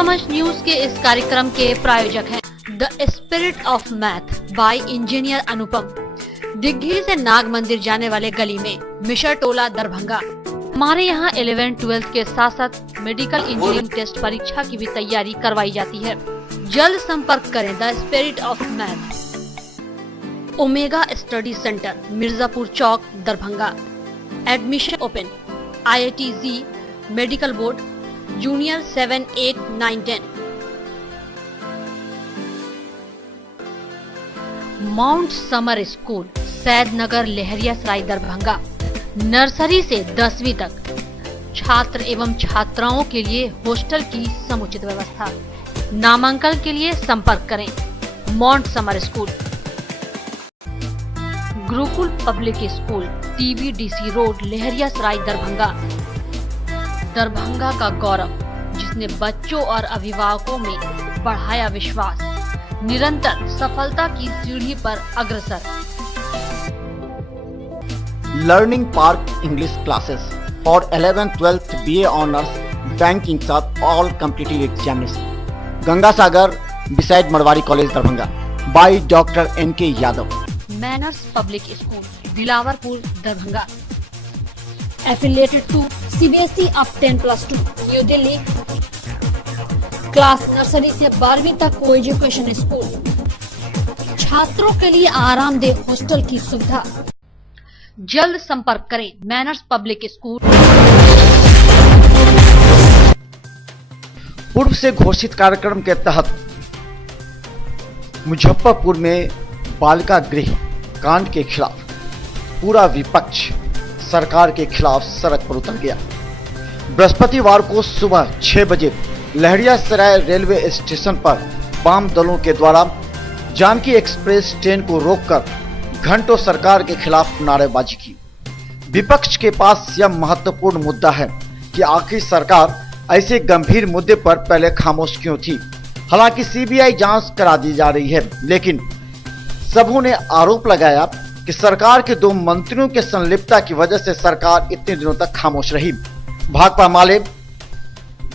समझ न्यूज के इस कार्यक्रम के प्रायोजक हैं the spirit of math by engineer Anupam, Digghi से नाग मंदिर जाने वाले गली में, मिशर टोला, दरभंगा। हमारे यहाँ 11-12 के साथ साथ मेडिकल इंजीनियरिंग टेस्ट परीक्षा की भी तैयारी करवाई जाती है। जल्द संपर्क करें the spirit of math. Omega study centre, Mirzapur Chowk, Darbhanga. Admission open. IIT JEE, medical board, junior 7, 8, 9, 10। Mount summer school, Saidnagar, Laheriasarai, Darbhanga. Nursery से 10वीं तक छात्र एवं छात्राओं के लिए हॉस्टल की समुचित व्यवस्था। नामांकन के लिए संपर्क करें mount summer school. Gurukul public school, TBDC road, Laheriasarai, Darbhanga. Darbhanga का गौरव, जिसने बच्चों और अभिभावकों में बढ़ाया विश्वास, निरंतर सफलता की सीढ़ी पर अग्रसर। Learning park English classes for 11th 12th BA honours, banking साथ all competitive examination. Ganga Sagar beside Marwari college, Darbhanga, by doctor NK Yadav. Manners public school, Bilawarpur, Darbhanga. Affiliated to CBSE अब 10+2, न्यू दिल्ली। क्लास नर्सरी से 12वीं तक को एजुकेशन स्कूल। छात्रों के लिए आरामदेह हॉस्टल की सुविधा। जल्द संपर्क करें मैनर्स पब्लिक स्कूल। पूर्व से घोषित कार्यक्रम के तहत मुजफ्फरपुर में बालिका गृह कांड के खिलाफ पूरा विपक्ष सरकार के खिलाफ सड़क पर उतर गया। बृहस्पतिवार को सुबह 6 बजे लहरियासराय रेलवे स्टेशन पर वाम दलों के द्वारा जानकी एक्सप्रेस ट्रेन को रोककर घंटों सरकार के खिलाफ नारेबाजी की। विपक्ष के पास यह महत्वपूर्ण मुद्दा है कि आखिर सरकार ऐसे गंभीर मुद्दे पर पहले खामोश क्यों थी। हालांकि CBI जांच करा दी जा रही है, लेकिन सबों ने आरोप लगाया कि सरकार के 2 मंत्रियों के संलिप्तता की वजह से सरकार इतने दिनों तक खामोश रही। भाकपा माले,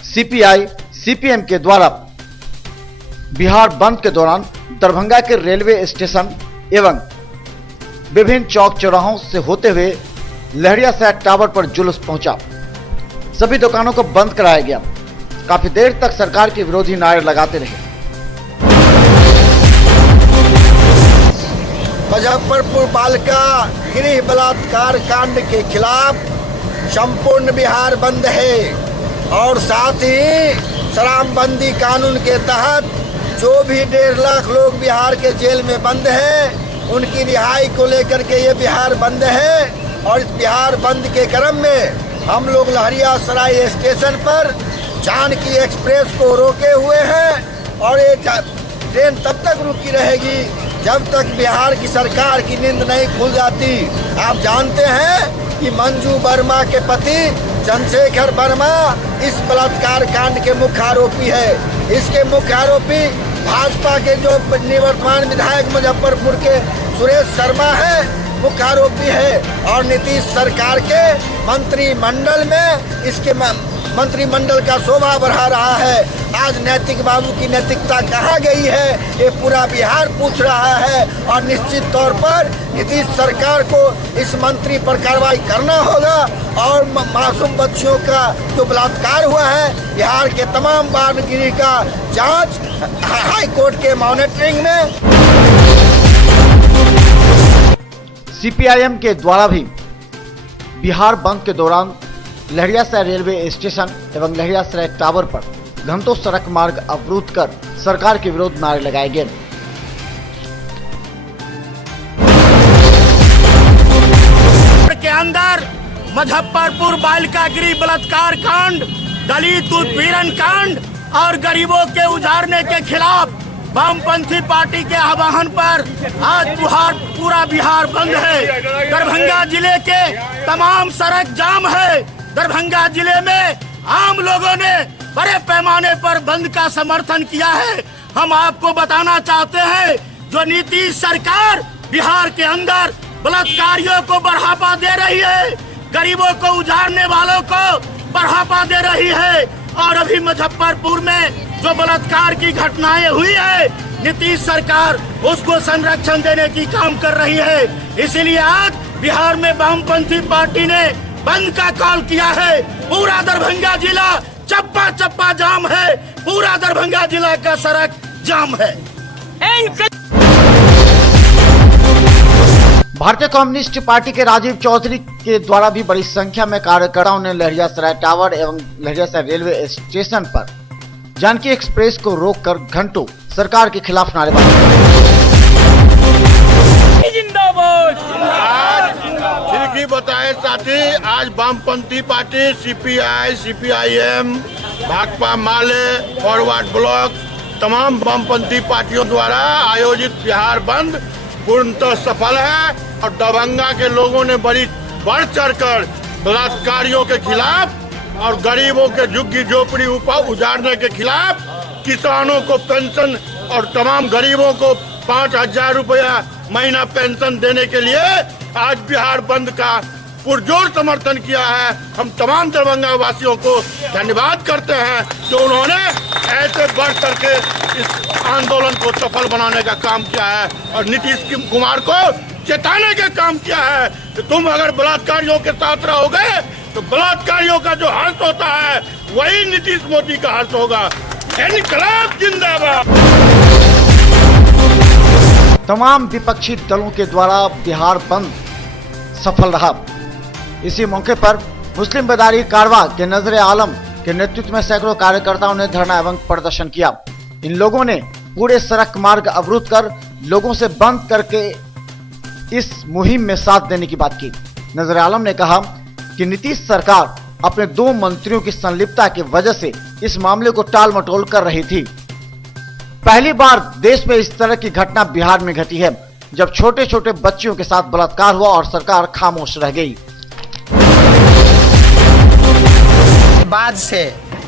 CPI, CPM के द्वारा बिहार बंद के दौरान दरभंगा के रेलवे स्टेशन एवं विभिन्न चौक चौराहों से होते हुए लहरियासराय टावर पर जुलूस पहुंचा। सभी दुकानों को बंद कराया गया। काफी देर तक सरकार के विरोधी नारे लगाते रहे। मुजफ्फरपुर बालिका गृह बलात्कार कांड के खिलाफ संपूर्ण बिहार बंद है और साथ ही शराबबंदी कानून के तहत जो भी 1.5 लाख लोग बिहार के जेल में बंद हैं, उनकी रिहाई को लेकर के ये बिहार बंद है। और इस बिहार बंद के क्रम में हम लोग लहरियासराय स्टेशन पर जानकी एक्सप्रेस को रोके हुए हैं और ये ट्रेन तब तक रुकी रहेगी जब तक बिहार की सरकार की नींद नहीं खुल जाती। आप जानते हैं कि मंजू वर्मा के पति चंद्रशेखर वर्मा इस बलात्कार कांड के मुख्य आरोपी है। इसके मुख्य आरोपी भाजपा के जो निवर्तमान विधायक मुजफ्फरपुर के सुरेश शर्मा है, मुख्य आरोपी है। और नीतीश सरकार के मंत्रिमंडल में इसके मंत्रिमंडल का शोभा बढ़ा रहा है। आज नैतिक बाबू की नैतिकता कहाँ गई है, ये पूरा बिहार पूछ रहा है। और निश्चित तौर पर नीतीश सरकार को इस मंत्री पर कार्रवाई करना होगा और मासूम बच्चियों का जो बलात्कार हुआ है, बिहार के तमाम बाल गृह का जांच हाई कोर्ट के मॉनिटरिंग में। CPIM के द्वारा भी बिहार बंद के दौरान लहरियासराय रेलवे स्टेशन एवं लहरियासराय टावर पर घंटों सड़क मार्ग अवरुद्ध कर सरकार के विरोध नारे लगाए गए। के अंदर मुजफ्फरपुर बालिका गृह बलात्कार कांड, दलित उत्पीड़न कांड और गरीबों के उजाड़ने के खिलाफ वामपंथी पार्टी के आह्वान पर आज पूरा बिहार बंद है। दरभंगा जिले के तमाम सड़क जाम है। दरभंगा जिले में आम लोगों ने बड़े पैमाने पर बंद का समर्थन किया है। हम आपको बताना चाहते हैं, जो नीतीश सरकार बिहार के अंदर बलात्कारियों को बढ़ावा दे रही है, गरीबों को उजाड़ने वालों को बढ़ावा दे रही है, और अभी मुजफ्फरपुर में जो बलात्कार की घटनाएं हुई है, नीतीश सरकार उसको संरक्षण देने की काम कर रही है। इसीलिए आज बिहार में वामपंथी पार्टी ने बंद का कॉल किया है। पूरा दरभंगा जिला चप्पा चप्पा जाम है, पूरा दरभंगा जिला का सड़क जाम है। भारतीय कम्युनिस्ट पार्टी के राजीव चौधरी के द्वारा भी बड़ी संख्या में कार्यकर्ताओं ने लहरियासराय टावर एवं लहरियासराय रेलवे स्टेशन पर जानकी एक्सप्रेस को रोककर घंटों सरकार के खिलाफ नारेबाजी ठीक ही बताए साथी, आज वामपंथी पार्टी सीपीआई, सीपीआईएम, भाकपा माले, फॉरवर्ड ब्लॉक, तमाम वामपंथी पार्टियों द्वारा आयोजित बिहार बंद पूर्णतः सफल है और दरभंगा के लोगों ने बड़ी बढ़ चढ़कर बलात्कारियों के खिलाफ और गरीबों के झुग्गी झोपड़ी उजाड़ने के खिलाफ, किसानों को पेंशन और तमाम गरीबों को 5,000 रुपया महीना पेंशन देने के लिए आज बिहार बंद का पुरजोर समर्थन किया है। हम तमाम दरभंगा वासियों को धन्यवाद करते हैं जो उन्होंने ऐसे बढ़ करके इस आंदोलन को सफल बनाने का काम किया है और नीतीश कुमार को चेताने का काम किया है कि तुम अगर बलात्कारियों के साथ रहोगे तो बलात्कारियों का जो हर्ष होता है वही नीतीश मोदी का हर्ष होगा। इनकलाब जिंदाबाद। तमाम विपक्षी दलों के द्वारा बिहार बंद सफल रहा। इसी मौके पर मुस्लिम बेदारी कारवा के नजर आलम के नेतृत्व में सैकड़ों कार्यकर्ताओं ने धरना एवं प्रदर्शन किया। इन लोगों ने पूरे सड़क मार्ग अवरुद्ध कर लोगों से बंद करके इस मुहिम में साथ देने की बात की। नजर आलम ने कहा कि नीतीश सरकार अपने 2 मंत्रियों की संलिप्तता की वजह से इस मामले को टाल मटोल कर रही थी। पहली बार देश में इस तरह की घटना बिहार में घटी है जब छोटे छोटे बच्चियों के साथ बलात्कार हुआ और सरकार खामोश रह गई। बाद से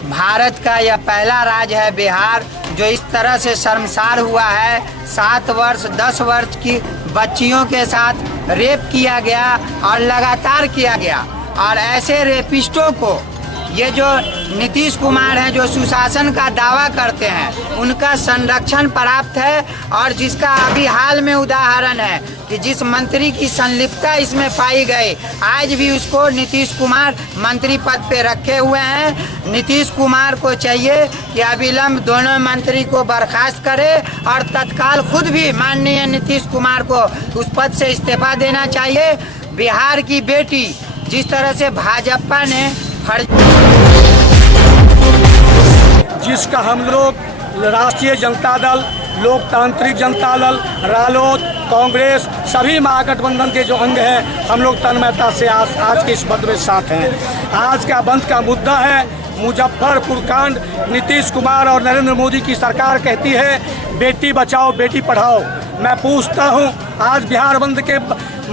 भारत का यह पहला राज्य है बिहार जो इस तरह से शर्मसार हुआ है। 7 वर्ष 10 वर्ष की बच्चियों के साथ रेप किया गया और लगातार किया गया और ऐसे रेपिस्टों को ये जो नीतीश कुमार हैं जो सुशासन का दावा करते हैं उनका संरक्षण प्राप्त है और जिसका अभी हाल में उदाहरण है कि जिस मंत्री की संलिप्तता इसमें पाई गई आज भी उसको नीतीश कुमार मंत्री पद पे रखे हुए हैं। नीतीश कुमार को चाहिए कि अविलंब दोनों मंत्री को बर्खास्त करे और तत्काल खुद भी माननीय नीतीश कुमार को उस पद से इस्तीफा देना चाहिए। बिहार की बेटी जिस तरह से भाजपा ने जिसका हम लोग राष्ट्रीय जनता दल, लोकतांत्रिक जनता दल, रालोद, कांग्रेस सभी महागठबंधन के जो अंग हैं हम लोग तन्मयता से आज के इस बंद में साथ हैं। आज का बंद का मुद्दा है मुजफ्फरपुर कांड। नीतीश कुमार और नरेंद्र मोदी की सरकार कहती है बेटी बचाओ बेटी पढ़ाओ। मैं पूछता हूं आज बिहार बंद के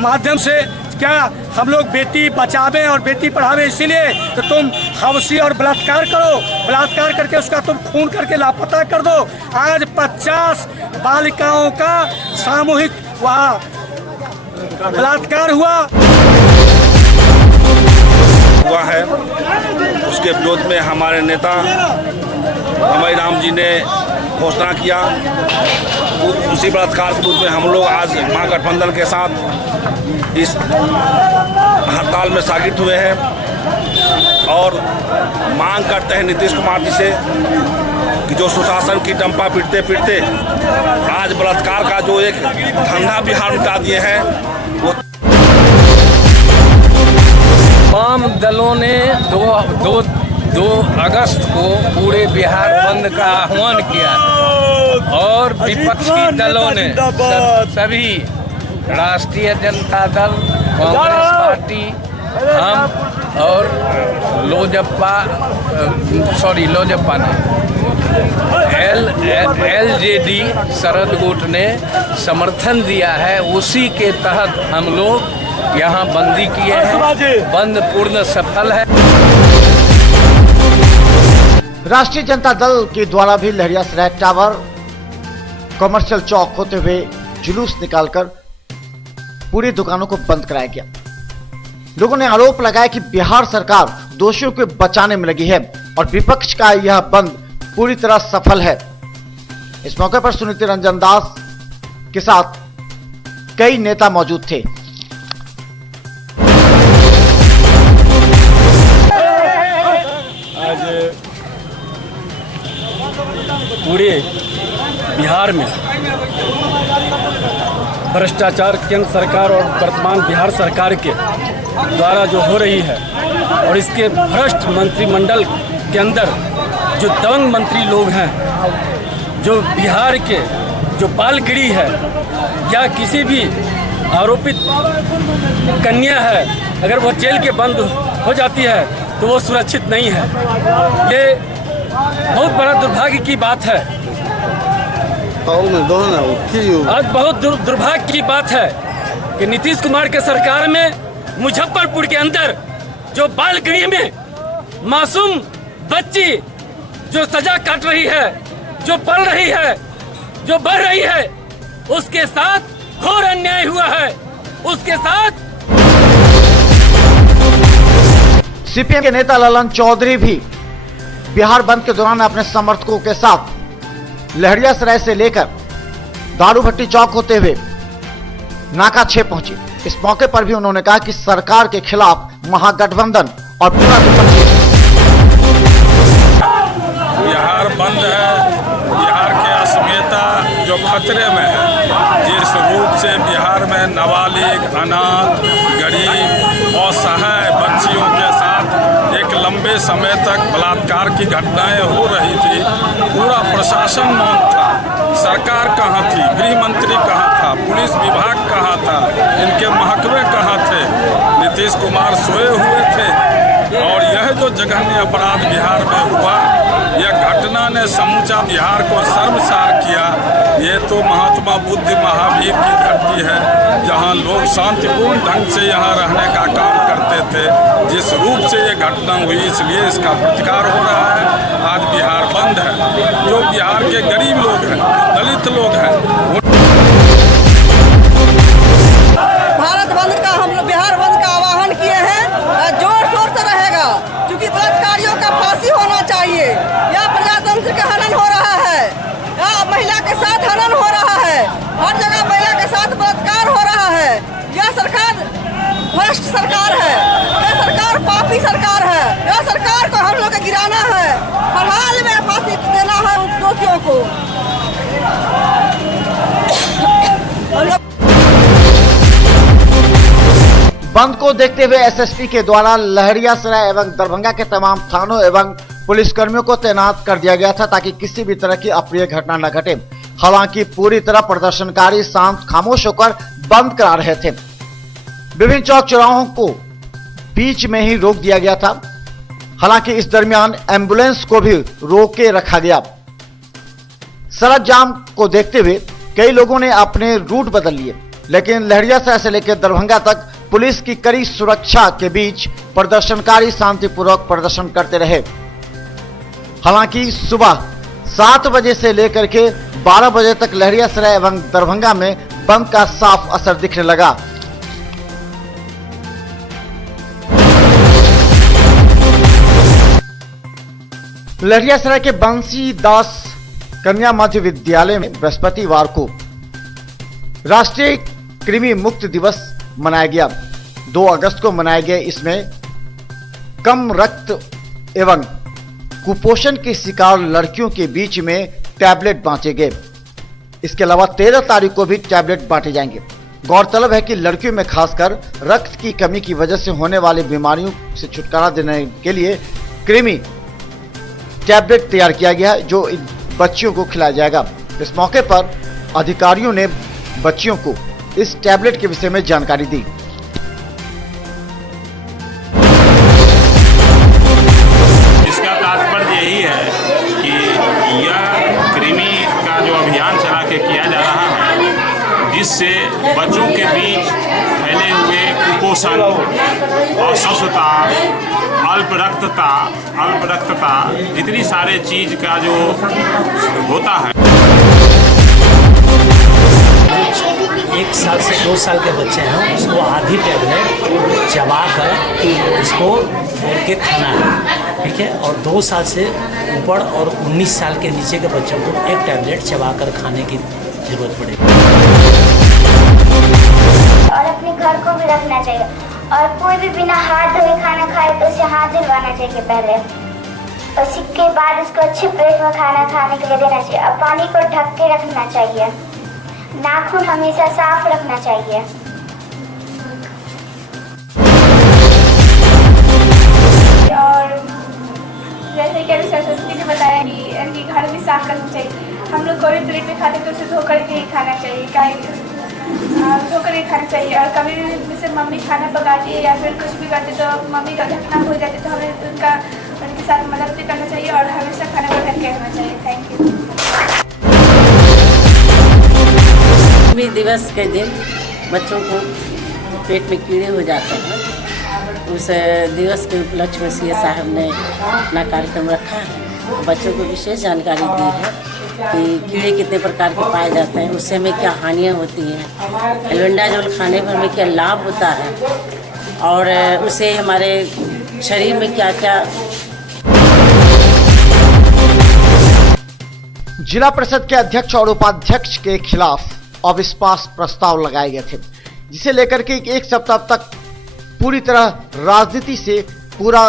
माध्यम से क्या हम लोग बेटी बचावे और बेटी पढ़ावे इसीलिए तो तुम हवसी और बलात्कार करो, बलात्कार करके उसका तुम खून करके लापता कर दो। आज 50 बालिकाओं का सामूहिक वहाँ बलात्कार हुआ है। उसके विरोध में हमारे नेता हमारे राम जी ने घोषणा किया। उसी बलात्कार के विरोध में हम लोग आज महागठबंधन के साथ इस हड़ताल में शागित हुए हैं और मांग करते हैं नीतीश कुमार जी से कि जो सुशासन की डंपा पीटते पीटते आज बलात्कार का जो एक धंधा बिहार उठा दिए हैं वो तमाम दलों ने 2 अगस्त को पूरे बिहार बंद का आह्वान किया और विपक्षी दलों ने सभी राष्ट्रीय जनता दल, कांग्रेस पार्टी, हम और लोजपा LJD शरद गुट ने समर्थन दिया है। उसी के तहत हम लोग यहाँ बंदी किए हैं। बंद पूर्ण सफल है। राष्ट्रीय जनता दल के द्वारा भी लहरियासराय टावर कमर्शियल चौक होते हुए जुलूस निकालकर पूरी दुकानों को बंद कराया गया। लोगों ने आरोप लगाया कि बिहार सरकार दोषियों को बचाने में लगी है और विपक्ष का यह बंद पूरी तरह सफल है। इस मौके पर सुनीति रंजन दास के साथ कई नेता मौजूद थे। आज पूरे बिहार में भ्रष्टाचार केंद्र सरकार और वर्तमान बिहार सरकार के द्वारा जो हो रही है और इसके भ्रष्ट मंत्रिमंडल के अंदर जो दबंग मंत्री लोग हैं, जो बिहार के जो बालगिरी है या किसी भी आरोपित कन्या है, अगर वो जेल के बंद हो जाती है तो वो सुरक्षित नहीं है। ये बहुत बड़ा दुर्भाग्य की बात है। आज बहुत दुर्भाग्य की बात है कि नीतीश कुमार के सरकार में मुजफ्फरपुर के अंदर जो बालगृह में मासूम बच्ची जो सजा काट रही है, जो पढ़ रही है, जो बढ़ रही है, उसके साथ घोर अन्याय हुआ है। उसके साथ सीपीएम के नेता ललन चौधरी भी बिहार बंद के दौरान अपने समर्थकों के साथ लहरियासराय से लेकर दारू भट्टी चौक होते हुए नाका 6 पहुंचे। इस मौके पर भी उन्होंने कहा कि सरकार के खिलाफ महागठबंधन और पूरा बिहार बंद है। बिहार की अस्मिता जो खतरे में है, जिस रूप से बिहार में नाबालिग, अनाथ, गरीब, असहाय बच्चियों के साथ एक लंबे समय तक बलात्कार की घटनाएं हो रही थी, पूरा प्रशासन मौन था। सरकार कहाँ थी? गृह मंत्री कहाँ था? पुलिस विभाग कहाँ था? इनके महकमे कहाँ थे? नीतीश कुमार सोए हुए थे। और यह जो जघन्य अपराध बिहार में हुआ, यह घटना ने समूचा बिहार को शर्मसार किया। ये तो महात्मा बुद्ध महावीर की धरती है, जहां लोग शांतिपूर्ण ढंग से यहां रहने का काम करते थे। जिस रूप से ये घटना हुई, इसलिए इसका प्रतिकार हो रहा है। आज बिहार बंद है। जो बिहार के गरीब लोग हैं, दलित लोग हैं, भारत बंद का हम लोग बिहार बंद का आह्वान किए हैं। जोर शोर से रहेगा, क्योंकि बलात्कारियों का फांसी होना चाहिए। या प्रजातंत्र का हनन हो रहा है, या महिला के साथ हनन हो रहा है, हर जगह महिला के साथ बलात्कार हो रहा है। यह सरकार भ्रष्ट सरकार है, यह सरकार पापी सरकार है। यह सरकार को हम लोग को गिराना है, हर हाल में फांसी देना है उन दोषियों को। बंद को देखते हुए एसएसपी के द्वारा लहरियासराय एवं दरभंगा के तमाम थानों एवं पुलिसकर्मियों को तैनात कर दिया गया था ताकि किसी भी तरह की अप्रिय घटना न घटे। हालांकि पूरी तरह प्रदर्शनकारी शांत खामोश होकर बंद करा रहे थे। विभिन्न चौक चौराहों को बीच में ही रोक दिया गया था। हालांकि इस दरमियान एम्बुलेंस को भी रोके रखा गया। सड़क जाम को देखते हुए कई लोगों ने अपने रूट बदल लिए, लेकिन लहरियासराय से लेकर दरभंगा तक पुलिस की कड़ी सुरक्षा के बीच प्रदर्शनकारी शांतिपूर्वक प्रदर्शन करते रहे। हालांकि सुबह 7 बजे से लेकर के 12 बजे तक लहरियासराय एवं दरभंगा में बंद का साफ असर दिखने लगा। लहरियासराय के बंसी दास कन्या मध्य विद्यालय में बृहस्पतिवार को राष्ट्रीय कृमि मुक्त दिवस मनाया गया। 2 अगस्त को मनाए गए इसमें कम रक्त एवं कुपोषण के शिकार लड़कियों के बीच में टैबलेट बांटे गए। इसके अलावा 13 तारीख को भी टैबलेट बांटे जाएंगे। गौरतलब है कि लड़कियों में खासकर रक्त की कमी की वजह से होने वाली बीमारियों से छुटकारा देने के लिए कृमि टैबलेट तैयार किया गया है, जो बच्चियों को खिलाया जाएगा। इस मौके पर अधिकारियों ने बच्चियों को इस टैबलेट के विषय में जानकारी दी। इसका तात्पर्य यही है कि यह कृमि का जो अभियान चला के किया जा रहा है, जिससे बच्चों के बीच फैले हुए कुपोषण, अस्वस्थता, अल्प रक्तता इतनी सारे चीज का जो होता है। 1 साल से 2 साल के बच्चे हैं, उसको आधी टैबलेट चबा कर इसको के खाना है। ठीक है। और 2 साल से ऊपर और 19 साल के नीचे के बच्चों को एक टैबलेट चबाकर खाने की जरूरत पड़ेगी। और अपने घर को भी रखना चाहिए, और कोई भी बिना हाथ धोए खाना खाए तो उसे हाथ धुलवाना चाहिए पहले, और उसके बाद उसको अच्छे प्लेट में खाना खाने के लिए देना चाहिए। और पानी को ढक के रखना चाहिए, नाखून हमेशा साफ रखना चाहिए। और जैसे कि अभी सरस्वती ने बताया कि घर भी साफ करना चाहिए। हम लोग कोई प्लेट में खाते तो उसे धो करके ही खाना चाहिए, धो कर ही खाना चाहिए। और कभी भी जैसे मम्मी खाना पकाती है या फिर कुछ भी करते तो मम्मी का ढकना भूल जाती तो हमें उनके साथ मदद भी करना चाहिए और हमेशा खाना को ढक के रखना चाहिए। Thank you. दिवस के दिन बच्चों को पेट में कीड़े हो जाते हैं, उस दिवस के उपलक्ष्य में सीए साहब ने अपना कार्यक्रम रखा है। बच्चों को विशेष जानकारी दी है कि कीड़े कितने प्रकार के पाए जाते हैं, उससे हमें क्या हानियाँ होती हैं, एल्बेंडाजोल खाने पर हमें क्या लाभ होता है, और उससे हमारे शरीर में क्या क्या। जिला परिषद के अध्यक्ष और उपाध्यक्ष के खिलाफ अविश्वास प्रस्ताव लगाए गए थे, जिसे लेकर के 1 सप्ताह तक पूरी तरह राजनीति से पूरा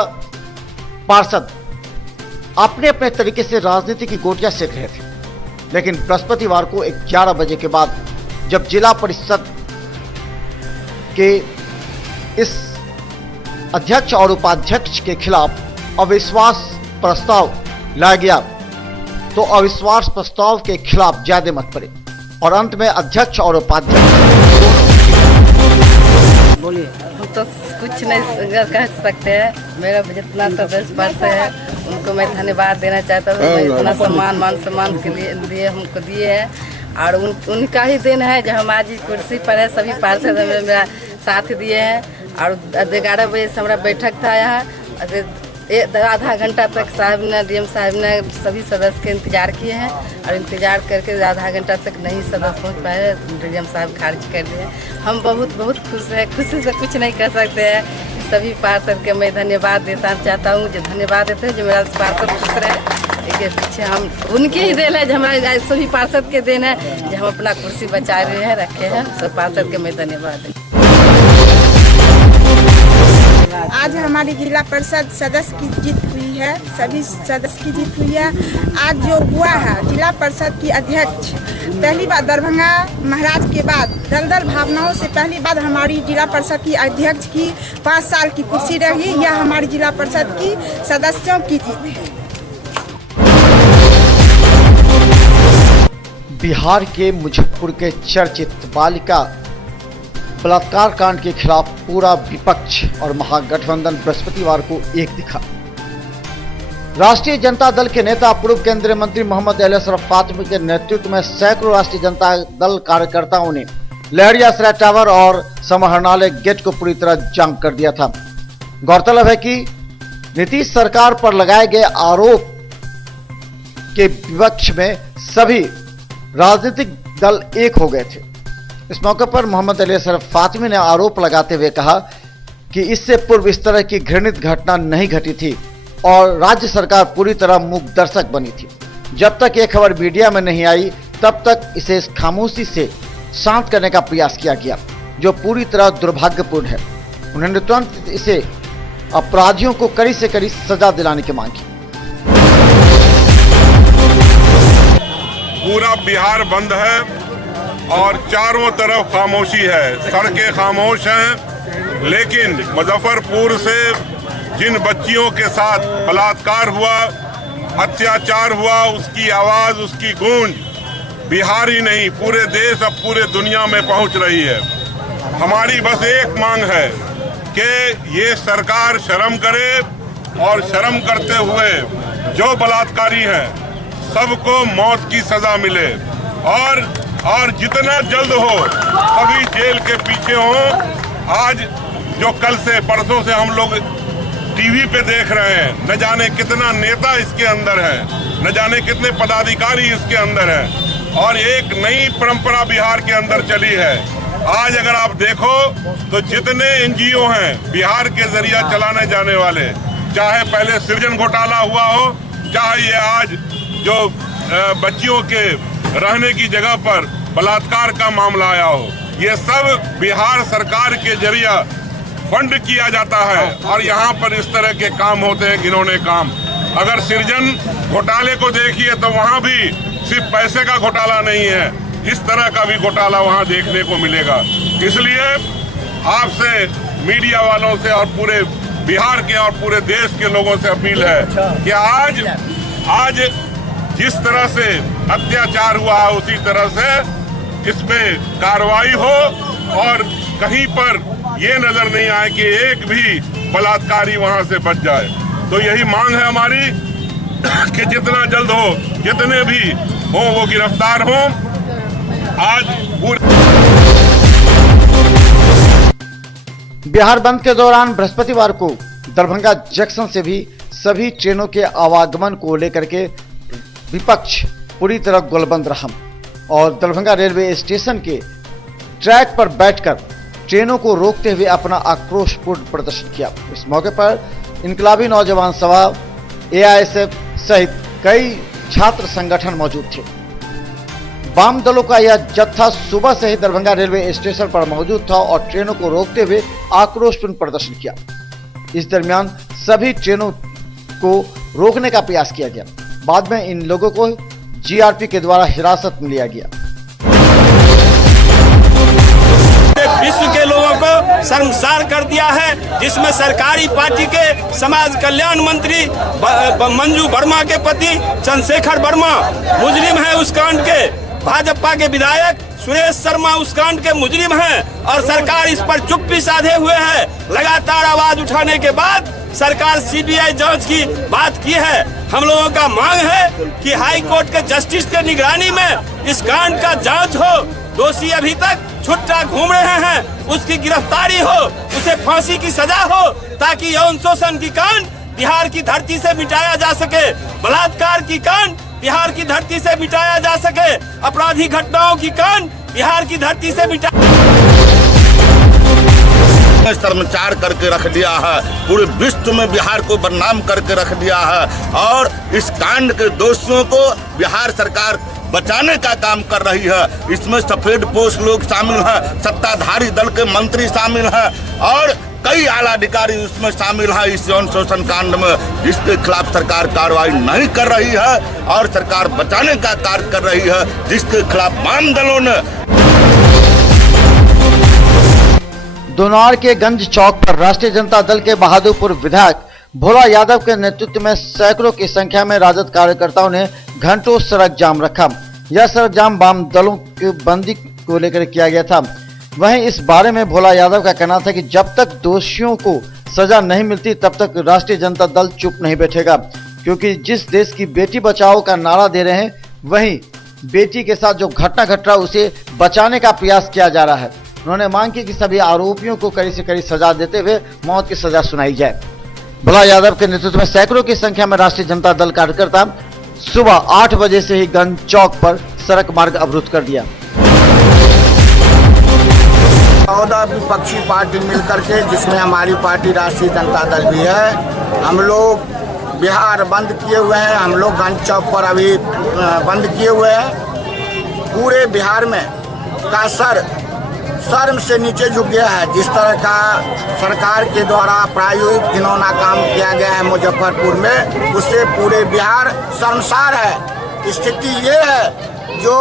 पार्षद अपने अपने तरीके से राजनीति की गोटियां सेक रहे थे। लेकिन बृहस्पतिवार को 11 बजे के बाद जब जिला परिषद के इस अध्यक्ष और उपाध्यक्ष के खिलाफ अविश्वास प्रस्ताव लाया गया, तो अविश्वास प्रस्ताव के खिलाफ ज्यादा मत पड़े और अंत में अध्यक्ष और उपाध्यक्ष बोलिए। हम तो कुछ नहीं कह सकते हैं। मेरा जितना सदस्य पर्स है उनको मैं धन्यवाद देना चाहता हूँ। इतना सम्मान मान सम्मान के लिए दिए हमको दिए हैं, और उनका ही दिन है जो हम आज कुर्सी पर है। सभी पार्षद मेरा साथ दिए हैं, और 11 बजे से हमारा बैठक था यहाँ। आधा घंटा तक साहब ने डीएम साहब ने सभी सदस्य के इंतजार किए हैं, और इंतजार करके आधा घंटा तक नहीं सदस्य पहुंच पाए, डीएम साहब खारिज कर दिए। हम बहुत खुश हैं, खुशी से कुछ नहीं कर सकते हैं। सभी पार्षद के मैं धन्यवाद देना चाहता हूँ, जो धन्यवाद देते हैं, जो मेरा पार्षद खुश रहे। इसके पीछे हम उनके ही देन है, जो हमारे सभी पार्षद के देन है, जो हम अपना कुर्सी बचा रहे हैं, रखे हैं। सब पार्षद के मैं धन्यवाद दें। आज हमारी जिला परिषद सदस्य की जीत हुई है, सभी सदस्य की जीत हुई है। आज जो हुआ है, जिला परिषद की अध्यक्ष पहली बार दरभंगा महाराज के बाद दलदल भावनाओं से पहली बार हमारी जिला परिषद की अध्यक्ष की 5 साल की कुर्सी रही। यह हमारी जिला परिषद की सदस्यों की जीत है। बिहार के मुजफ्फरपुर के चर्चित बालिका बलात्कार कांड के खिलाफ पूरा विपक्ष और महागठबंधन बृहस्पतिवार को एक दिखा। राष्ट्रीय जनता दल के नेता पूर्व केंद्रीय मंत्री मोहम्मद अली अशरफ फातमी के नेतृत्व में सैकड़ों राष्ट्रीय जनता दल कार्यकर्ताओं ने लहरियासराय टावर और समाहरणालय गेट को पूरी तरह जाम कर दिया था। गौरतलब है कि नीतीश सरकार पर लगाए गए आरोप के विपक्ष में सभी राजनीतिक दल एक हो गए थे। इस मौके पर मोहम्मद अली अशरफ फातमी ने आरोप लगाते हुए कहा कि इससे पूर्व इस तरह की घृणित घटना नहीं घटी थी और राज्य सरकार पूरी तरह मूक दर्शक बनी थी। जब तक ये खबर मीडिया में नहीं आई तब तक इसे खामोशी से शांत करने का प्रयास किया गया, जो पूरी तरह दुर्भाग्यपूर्ण है। उन्होंने तुरंत इसे अपराधियों को कड़ी से कड़ी सजा दिलाने की मांग की। पूरा बिहार बंद है और चारों तरफ खामोशी है, सड़कें खामोश हैं, लेकिन मुजफ्फरपुर से जिन बच्चियों के साथ बलात्कार हुआ, अत्याचार हुआ, उसकी आवाज, उसकी गूंज बिहार ही नहीं पूरे देश अब पूरे दुनिया में पहुंच रही है। हमारी बस एक मांग है कि ये सरकार शर्म करे और शर्म करते हुए जो बलात्कारी हैं सबको मौत की सजा मिले और जितना जल्द हो सभी जेल के पीछे हों। आज जो कल से परसों से हम लोग टीवी पे देख रहे हैं, न जाने कितना नेता इसके अंदर है, न जाने कितने पदाधिकारी इसके अंदर है और एक नई परंपरा बिहार के अंदर चली है। आज अगर आप देखो तो जितने एनजीओ हैं बिहार के जरिए चलाने जाने वाले, चाहे पहले सृजन घोटाला हुआ हो, चाहे ये आज जो बच्चियों के रहने की जगह पर बलात्कार का मामला आया हो, ये सब बिहार सरकार के जरिए फंड किया जाता है और यहाँ पर इस तरह के काम होते हैं घिनौने काम। अगर सृजन घोटाले को देखिए तो वहाँ भी सिर्फ पैसे का घोटाला नहीं है, इस तरह का भी घोटाला वहाँ देखने को मिलेगा। इसलिए आपसे, मीडिया वालों से और पूरे बिहार के और पूरे देश के लोगों से अपील है कि आज जिस तरह से अत्याचार हुआ है उसी तरह से इसमें कार्रवाई हो और कहीं पर ये नजर नहीं आए कि एक भी बलात्कारी वहां से बच जाए। तो यही मांग है हमारी कि जितना जल्द हो, जितने भी हो वो गिरफ्तार हो। आज बिहार बंद के दौरान बृहस्पतिवार को दरभंगा जंक्शन से भी सभी ट्रेनों के आवागमन को लेकर के विपक्ष पूरी तरह गोलबंद रहा और दरभंगा रेलवे स्टेशन के ट्रैक पर बैठकर ट्रेनों को रोकते हुए अपना आक्रोशपूर्ण प्रदर्शन किया। इस मौके पर इनकलाबी नौजवान सभा, AISF सहित कई छात्र संगठन मौजूद थे। वाम दलों का यह जत्था सुबह से ही दरभंगा रेलवे स्टेशन पर मौजूद था और ट्रेनों को रोकते हुए आक्रोशपूर्ण प्रदर्शन किया। इस दरमियान सभी ट्रेनों को रोकने का प्रयास किया गया। बाद में इन लोगों को GRP के द्वारा हिरासत में लिया गया। विश्व के लोगों को शर्मसार कर दिया है, जिसमें सरकारी पार्टी के समाज कल्याण मंत्री मंजू वर्मा के पति चंद्रशेखर वर्मा मुजरिम है उस कांड के, भाजपा के विधायक सुरेश शर्मा उस कांड के मुजरिम हैं और सरकार इस पर चुप्पी साधे हुए है। लगातार आवाज उठाने के बाद सरकार CBI जांच की बात की है। हम लोगों का मांग है कि हाई कोर्ट के जस्टिस के निगरानी में इस कांड का जांच हो। दोषी अभी तक छुट्टा घूम रहे हैं, उसकी गिरफ्तारी हो, उसे फांसी की सजा हो, ताकि यौन शोषण की कांड बिहार की धरती से मिटाया जा सके, बलात्कार की कांड बिहार की धरती से मिटाया जा सके, अपराधी घटनाओं की कांड बिहार की धरती से शर्मसार करके रख दिया है, पूरे विश्व में बिहार को बदनाम करके रख दिया है और इस कांड के दोषियों को बिहार सरकार बचाने का काम कर रही है। इसमें सफेद पोश लोग शामिल हैं, सत्ताधारी दल के मंत्री शामिल हैं और कई आला अधिकारी उसमें शामिल हैं इस यौन शोषण कांड में, जिसके खिलाफ सरकार कार्रवाई नहीं कर रही है और सरकार बचाने का कार्य कर रही है, जिसके खिलाफ वाम दलों ने दोनौर के गंज चौक पर राष्ट्रीय जनता दल के बहादुरपुर विधायक भोला यादव के नेतृत्व में सैकड़ों की संख्या में राजद कार्यकर्ताओं ने घंटों सड़क जाम रखा। यह सड़क जाम वाम दलों की बंदी को लेकर किया गया था। वहीं इस बारे में भोला यादव का कहना था कि जब तक दोषियों को सजा नहीं मिलती तब तक राष्ट्रीय जनता दल चुप नहीं बैठेगा, क्योंकि जिस देश की बेटी बचाओ का नारा दे रहे हैं वहीं बेटी के साथ जो घटना घट रहा उसे बचाने का प्रयास किया जा रहा है। उन्होंने मांग की कि सभी आरोपियों को कड़ी से कड़ी सजा देते हुए मौत की सजा सुनाई जाए। भोला यादव के नेतृत्व में सैकड़ों की संख्या में राष्ट्रीय जनता दल कार्यकर्ता सुबह 8 बजे से ही गंज चौक पर सड़क मार्ग अवरुद्ध कर दिया। 14 विपक्षी पार्टी मिलकर के, जिसमें हमारी पार्टी राष्ट्रीय जनता दल भी है, हम लोग बिहार बंद किए हुए हैं। हम लोग गंज चौक पर अभी बंद किए हुए हैं। पूरे बिहार में का शर्म से नीचे झुक गया है। जिस तरह का सरकार के द्वारा प्रायोगिक घिनौना काम किया गया है मुजफ्फरपुर में, उससे पूरे बिहार शर्मसार है। स्थिति ये है जो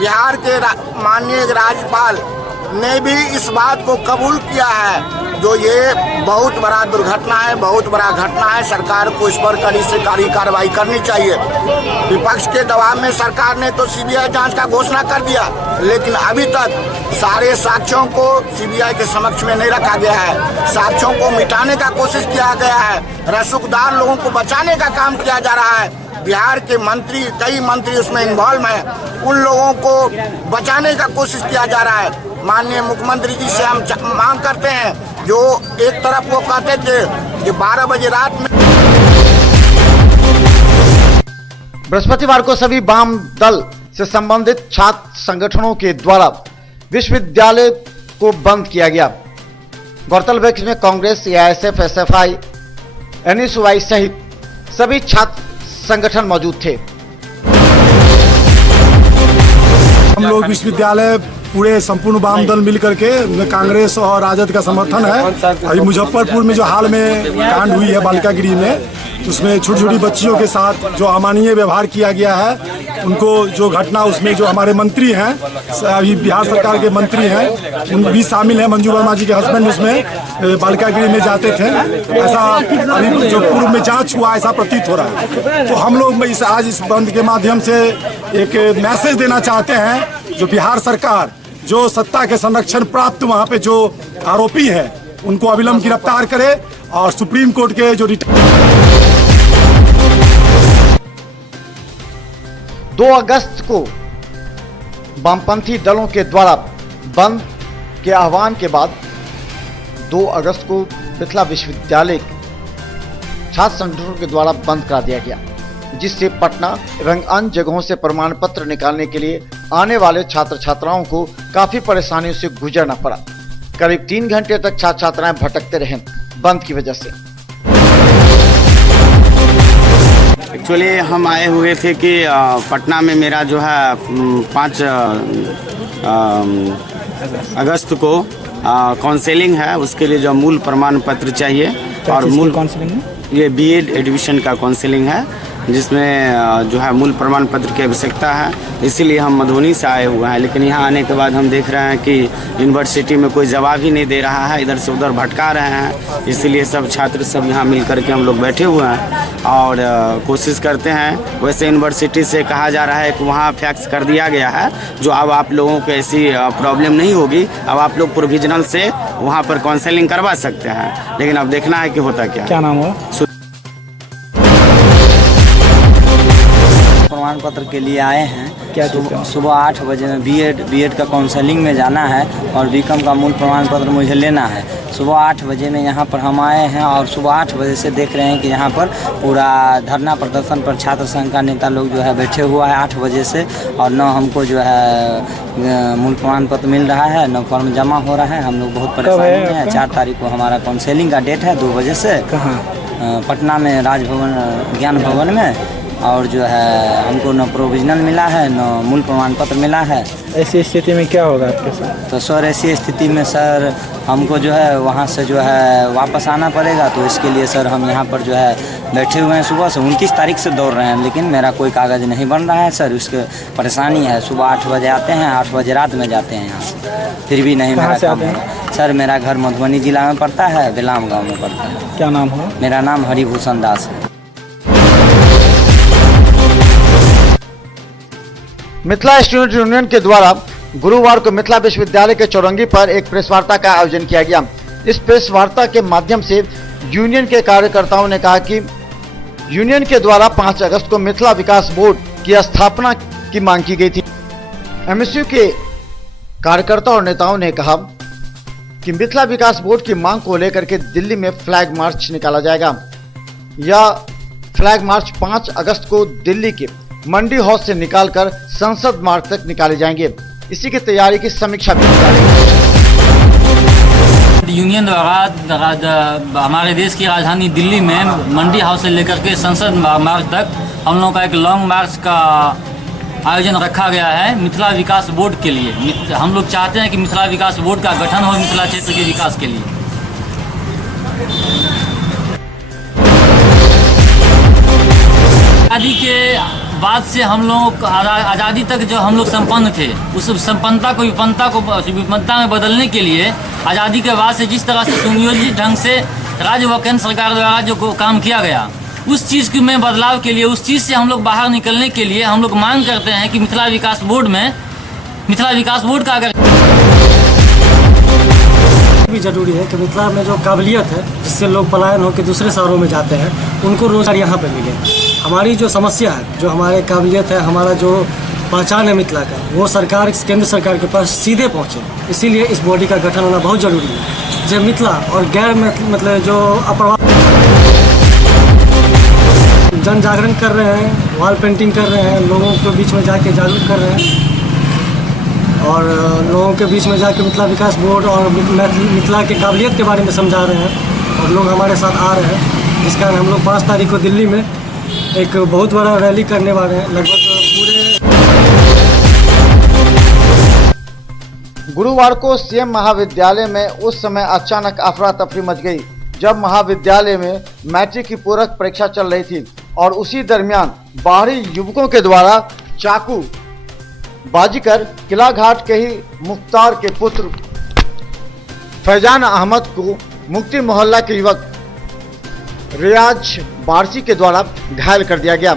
बिहार के माननीय राज्यपाल ने भी इस बात को कबूल किया है, जो ये बहुत बड़ा दुर्घटना है, बहुत बड़ा घटना है। सरकार को इस पर कड़ी से कड़ी कार्रवाई करनी चाहिए। विपक्ष के दबाव में सरकार ने तो CBI जांच का घोषणा कर दिया, लेकिन अभी तक सारे साक्ष्यों को CBI के समक्ष में नहीं रखा गया है। साक्ष्यों को मिटाने का कोशिश किया गया है, रसूखदार लोगों को बचाने का काम किया जा रहा है। बिहार के मंत्री, कई मंत्री उसमें इन्वॉल्व हैं, उन लोगों को बचाने का कोशिश किया जा रहा है। माननीय मुख्यमंत्री जी से हम मांग करते हैं, जो एक तरफ वो कहते थे कि 12 बजे रात में। बृहस्पतिवार को सभी वाम दल से संबंधित छात्र संगठनों के द्वारा विश्वविद्यालय को बंद किया गया। गौरतलब है कि इसमें कांग्रेस, AISF, SFI, NSY सहित सभी छात्र संगठन मौजूद थे। हम लोग विश्वविद्यालय पूरे संपूर्ण वाम दल मिल करके कांग्रेस और राजद का समर्थन है। अभी मुजफ्फरपुर में जो हाल में कांड हुई है बालिका गृह में, उसमें छोटी छोटी बच्चियों के साथ जो अमानवीय व्यवहार किया गया है, उनको जो घटना उसमें जो हमारे मंत्री हैं, अभी बिहार सरकार के मंत्री हैं, उन भी शामिल हैं। मंजू वर्मा जी के हस्बैंड उसमें बालिका गृह में जाते थे, ऐसा अभी जो पूर्व में जांच हुआ ऐसा प्रतीत हो रहा है। तो हम लोग आज इस बंद के माध्यम से एक मैसेज देना चाहते हैं, जो बिहार सरकार जो सत्ता के संरक्षण प्राप्त वहाँ पे जो आरोपी है उनको अविलंब गिरफ्तार करे और सुप्रीम कोर्ट के जो 2 अगस्त को वामपंथी दलों के द्वारा बंद के आह्वान के बाद 2 अगस्त को मिथिला विश्वविद्यालय छात्र संगठनों के द्वारा बंद करा दिया गया, जिससे पटना एवं अन्य जगहों से प्रमाण पत्र निकालने के लिए आने वाले छात्र छात्राओं को काफी परेशानियों से गुजरना पड़ा। करीब 3 घंटे तक छात्र छात्राएं भटकते रहे बंद की वजह से। एक्चुअली हम आए हुए थे कि पटना में मेरा जो है 5 अगस्त को काउंसलिंग है, उसके लिए जो मूल प्रमाण पत्र चाहिए। और मूल काउंसलिंग ये BEd एडमिशन का काउंसलिंग है, जिसमें जो है मूल प्रमाण पत्र की आवश्यकता है। इसीलिए हम मधुबनी से आए हुए हैं, लेकिन यहाँ आने के बाद हम देख रहे हैं कि यूनिवर्सिटी में कोई जवाब ही नहीं दे रहा है, इधर से उधर भटका रहे हैं। इसीलिए सब छात्र सब यहाँ मिल करके हम लोग बैठे हुए हैं और कोशिश करते हैं। वैसे यूनिवर्सिटी से कहा जा रहा है कि वहाँ फैक्स कर दिया गया है, जो अब आप लोगों को ऐसी प्रॉब्लम नहीं होगी, अब आप लोग प्रोविजनल से वहाँ पर काउंसलिंग करवा सकते हैं। लेकिन अब देखना है कि होता क्या नाम हो। प्रमाण पत्र के लिए आए हैं। क्या सुबह 8 बजे में बीएड का काउंसलिंग में जाना है और बीकॉम का मूल प्रमाण पत्र मुझे लेना है। सुबह 8 बजे में यहाँ पर हम आए हैं और सुबह 8 बजे से देख रहे हैं कि यहाँ पर पूरा धरना प्रदर्शन पर छात्र संघ का नेता लोग जो है बैठे हुआ है 8 बजे से, और न हमको जो है मूल प्रमाण पत्र मिल रहा है, न फॉर्म जमा हो रहा है। हम लोग बहुत परेशानी में हैं। 4 तारीख को हमारा काउंसलिंग का डेट है 2 बजे से पटना में राजभवन ज्ञान भवन में, और जो है हमको न प्रोविजनल मिला है न मूल प्रमाण पत्र मिला है। ऐसी स्थिति में क्या होगा आपके साथ? तो सर ऐसी स्थिति में सर हमको जो है वहाँ से जो है वापस आना पड़ेगा। तो इसके लिए सर हम यहाँ पर जो है बैठे हुए हैं सुबह से 29 तारीख से दौड़ रहे हैं, लेकिन मेरा कोई कागज़ नहीं बन रहा है सर। उसके परेशानी है। सुबह 8 बजे आते हैं, 8 बजे रात में जाते हैं यहाँ से, फिर भी नहीं मेरा काम है। सर मेरा घर मधुबनी जिला में पड़ता है, बेलाम गाँव में पड़ता है। क्या नाम है? मेरा नाम हरिभूषण दास है। मिथिला स्टूडेंट यूनियन के द्वारा गुरुवार को मिथिला विश्वविद्यालय के चौरंगी पर एक प्रेस वार्ता का आयोजन किया गया। इस प्रेस वार्ता के माध्यम से यूनियन के कार्यकर्ताओं ने कहा कि यूनियन के द्वारा 5 अगस्त को मिथिला विकास बोर्ड की स्थापना की मांग की गई थी। MSU के कार्यकर्ता और नेताओं ने कहा कि मिथिला विकास बोर्ड की मांग को लेकर के दिल्ली में फ्लैग मार्च निकाला जाएगा। यह फ्लैग मार्च 5 अगस्त को दिल्ली के मंडी हाउस से निकालकर संसद मार्ग तक निकाले जाएंगे। इसी की तैयारी की समीक्षा भी की जाएगी। यूनियन द्वारा हमारे देश की राजधानी दिल्ली में मंडी हाउस से लेकर के संसद मार्ग तक हम लोगों का एक लॉन्ग मार्च का आयोजन रखा गया है मिथिला विकास बोर्ड के लिए। हम लोग चाहते हैं कि मिथिला विकास बोर्ड का गठन हो मिथिला क्षेत्र के विकास के लिए। आज़ादी के बाद से हम लोग आज़ादी तक जो हम लोग संपन्न थे, उस संपन्नता को विपन्नता में बदलने के लिए आज़ादी के बाद से जिस तरह से सुनियोजित ढंग से राज्य व केंद्र सरकार द्वारा जो काम किया गया, उस चीज़ में बदलाव के लिए, उस चीज़ से हम लोग बाहर निकलने के लिए हम लोग मांग करते हैं कि मिथिला विकास बोर्ड का अगर भी जरूरी है कि मिथिला में जो काबिलियत है, जिससे लोग पलायन होकर दूसरे शहरों में जाते हैं, उनको रोजगार यहाँ पे मिले। हमारी जो समस्या है, जो हमारे काबिलियत है, हमारा जो पहचान है मिथिला का, वो सरकार केंद्र सरकार के पास सीधे पहुँचे। इसीलिए इस बॉडी का गठन होना बहुत जरूरी है। जब मिथिला और गैर मतलब जो जन जागरण कर रहे हैं, वॉल पेंटिंग कर रहे हैं, लोगों के बीच में जाके जागरूक कर रहे हैं और लोगों के बीच में जाके मिथिला विकास बोर्ड और मिथिला के काबिलियत के बारे में समझा रहे हैं और लोग हमारे साथ आ रहे हैं। जिस कारण हम लोग 5 तारीख को दिल्ली में एक बहुत बड़ा रैली करने वाले हैं। लगभग पूरे गुरुवार को सीएम महाविद्यालय में उस समय अचानक अफरा तफरी मच गई जब महाविद्यालय में मैट्रिक की पूरक परीक्षा चल रही थी और उसी दरमियान बाहरी युवकों के द्वारा चाकू बाजी कर किला घाट के ही मुख्तार के पुत्र फैजान अहमद को मुक्ति मोहल्ला के युवक रियाज बारसी के द्वारा घायल कर दिया गया।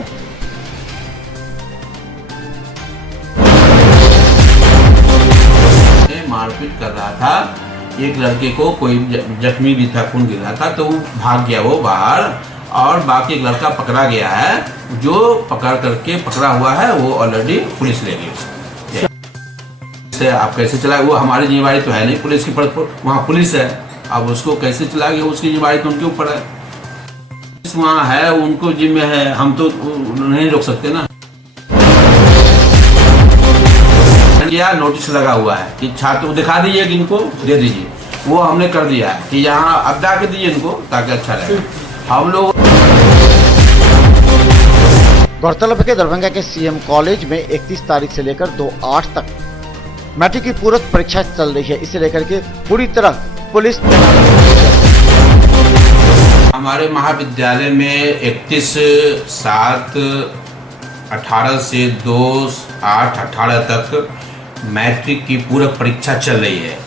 मारपीट कर रहा था, एक लड़के को कोई जख्मी भी था, खून गिर रहा था, तो वो भाग गया वो बाहर, और बाकी एक लड़का पकड़ा गया है। जो पकड़ करके पकड़ा हुआ है वो ऑलरेडी पुलिस ले गई उससे। आप कैसे चलाए, वो हमारी जिम्मेवारी तो है नहीं, पुलिस की वहाँ पुलिस है, अब उसको कैसे चलाएंगे उसकी जिम्मेवारी तो उनके ऊपर है। वहाँ है उनको जिम्मे है, हम तो नहीं रोक सकते ना। या नोटिस लगा हुआ है कि छात्र दिखा दीजिए कि इनको दे दीजिए, वो हमने कर दिया है कि यहाँ अब दा के दीजिए इनको ताकि अच्छा रहे। हम लोग गौरतलब है कि दरभंगा के सीएम कॉलेज में 31 तारीख से लेकर 2/8 तक मैट्रिक की पूरक परीक्षा चल रही है। इसे लेकर के पूरी तरह पुलिस हमारे महाविद्यालय में 31/7/18 से 2/8/18 तक मैट्रिक की पूरक परीक्षा चल रही है,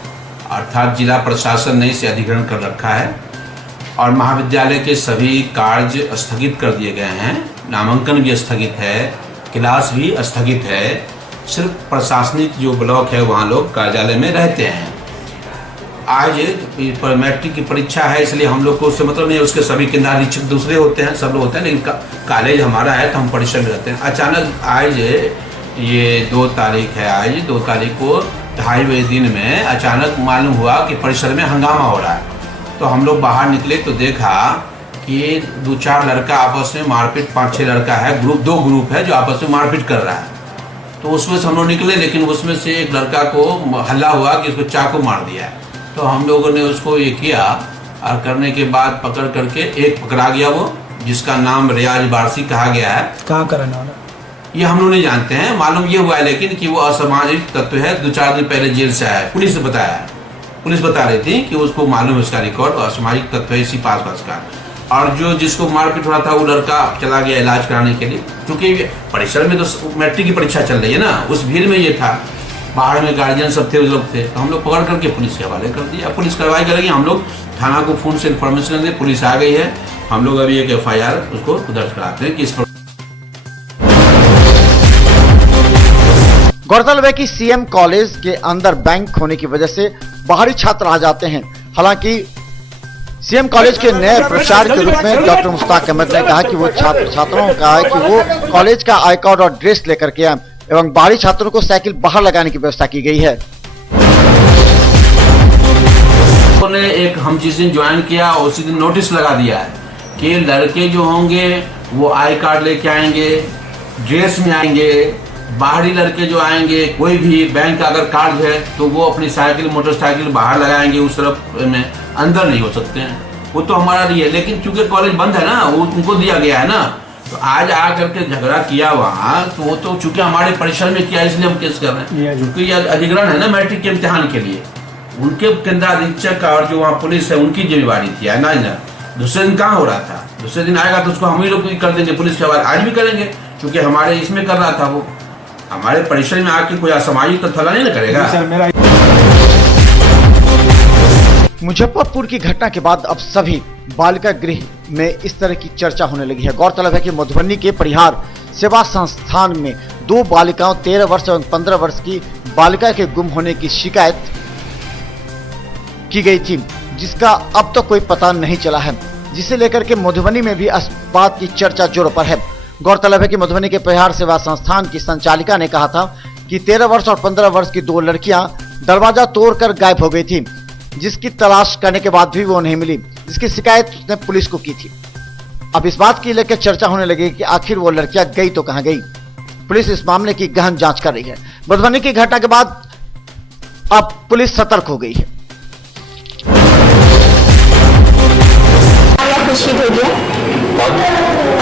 अर्थात जिला प्रशासन ने इसे अधिग्रहण कर रखा है और महाविद्यालय के सभी कार्य स्थगित कर दिए गए हैं। नामांकन भी स्थगित है, क्लास भी स्थगित है, सिर्फ प्रशासनिक जो ब्लॉक है वहाँ लोग कार्यालय में रहते हैं। आज मैट्रिक की परीक्षा है इसलिए हम लोग को उससे मतलब नहीं है, उसके सभी केंद्राधीक्षक दूसरे होते हैं, सब लोग होते हैं, लेकिन कॉलेज हमारा है तो हम परिसर में रहते हैं। अचानक आज ये 2 तारीख है, आज 2 तारीख को 2:30 बजे दिन में अचानक मालूम हुआ कि परिसर में हंगामा हो रहा है। तो हम लोग बाहर निकले तो देखा कि 2-4 लड़का आपस में मारपीट, 5-6 लड़का है, 2 ग्रुप है जो आपस में मारपीट कर रहा है। तो उसमें से हम लोग निकले, लेकिन उसमें से एक लड़का को हल्ला हुआ कि उसको चाकू मार दिया है। तो हम लोगों ने उसको ये किया और करने के बाद पकड़ करके एक पकड़ा गया, वो जिसका नाम रियाज बारसी कहा गया है। कहाँ का रहने वाला ये हम लोग नहीं जानते हैं, मालूम ये हुआ है लेकिन कि वो असामाजिक तत्व है, 2-4 दिन पहले जेल से आया है। पुलिस ने बताया है, पुलिस बता रही थी कि उसको मालूम है उसका रिकॉर्ड, असामाजिक तत्व है इसी पास का। और जो जिसको मारपीट हो रहा था वो लड़का चला गया इलाज कराने के लिए, क्योंकि परिसर में तो मैट्रिक की परीक्षा चल रही है ना, उस भीड़ में ये था, बाहर में गार्जियन सब थे, लोग थे, तो हम लोग पकड़ करके पुलिस के हवाले कर दिया। पुलिस कार्रवाई करेगी, हम लोग थाना को फोन से इन्फॉर्मेशन दे, पुलिस आ गई है, हम लोग अभी एक FIR उसको दर्ज कराते हैं कि इस पर। गौरतलब है कि सीएम कॉलेज के अंदर बैंक होने की वजह से बाहरी छात्र आ जाते हैं। हालांकि सीएम कॉलेज के नए प्रचार के रूप में डॉक्टर मुश्ताक अहमद ने कहा कि वो छात्रों का है कि वो कॉलेज का आई कार्ड और ड्रेस लेकर के आए एवं बाहरी छात्रों को साइकिल बाहर लगाने की व्यवस्था की गई है। उन्होंने एक हम जिस दिन ज्वाइन किया उसी दिन नोटिस लगा दिया है कि लड़के जो होंगे वो आई कार्ड लेके आएंगे, ड्रेस में आएंगे, बाहरी लड़के जो आएंगे कोई भी बैंक का अगर कार्ड है तो वो अपनी साइकिल मोटरसाइकिल बाहर लगाएंगे, उस तरफ में अंदर नहीं हो सकते हैं, वो तो हमारा नहीं है। लेकिन चूंकि कॉलेज बंद है ना, वो उनको दिया गया है ना, तो आज आकर के झगड़ा किया वहाँ, तो वो तो चूंकि हमारे परिसर में किया इसलिए हम केस कर रहे हैं, क्योंकि यह अधिग्रहण है ना मैट्रिक के इम्तिहान के लिए, उनके केंद्राधीक्षक और जो वहाँ पुलिस है उनकी जिम्मेवारी थी ना। दूसरे दिन कहाँ हो रहा था, दूसरे दिन आएगा तो उसको हम ही लोग कर देंगे, पुलिस के हवाले आज भी करेंगे, क्योंकि हमारे इसमें कर रहा था, वो हमारे परिसर में आके कोई असामाजिक तत्व नहीं ना करेगा। मुजफ्फरपुर की घटना के बाद अब सभी बालिका गृह में इस तरह की चर्चा होने लगी है। गौरतलब है कि मधुबनी के परिहार सेवा संस्थान में 2 बालिकाओं 13 वर्ष एवं 15 वर्ष की बालिका के गुम होने की शिकायत की गई थी, जिसका अब तक कोई पता नहीं चला है, जिसे लेकर के मधुबनी में भी इस बात की चर्चा जोरों पर है। गौरतलब है कि मधुबनी के परिहार सेवा संस्थान की संचालिका ने कहा था कि 13 वर्ष और 15 वर्ष की 2 लड़कियां दरवाजा तोड़कर गायब हो गई थी, जिसकी तलाश करने के बाद भी वो नहीं मिली, जिसकी शिकायत उसने पुलिस को की थी। अब इस बात की लेकर चर्चा होने लगी कि आखिर वो लड़कियां गई तो कहां गई। पुलिस इस मामले की गहन जांच कर रही है। मधुबनी की घटना के बाद अब पुलिस सतर्क हो गई है। शहीद हो गया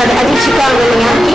और अजीत शिकार हो गया।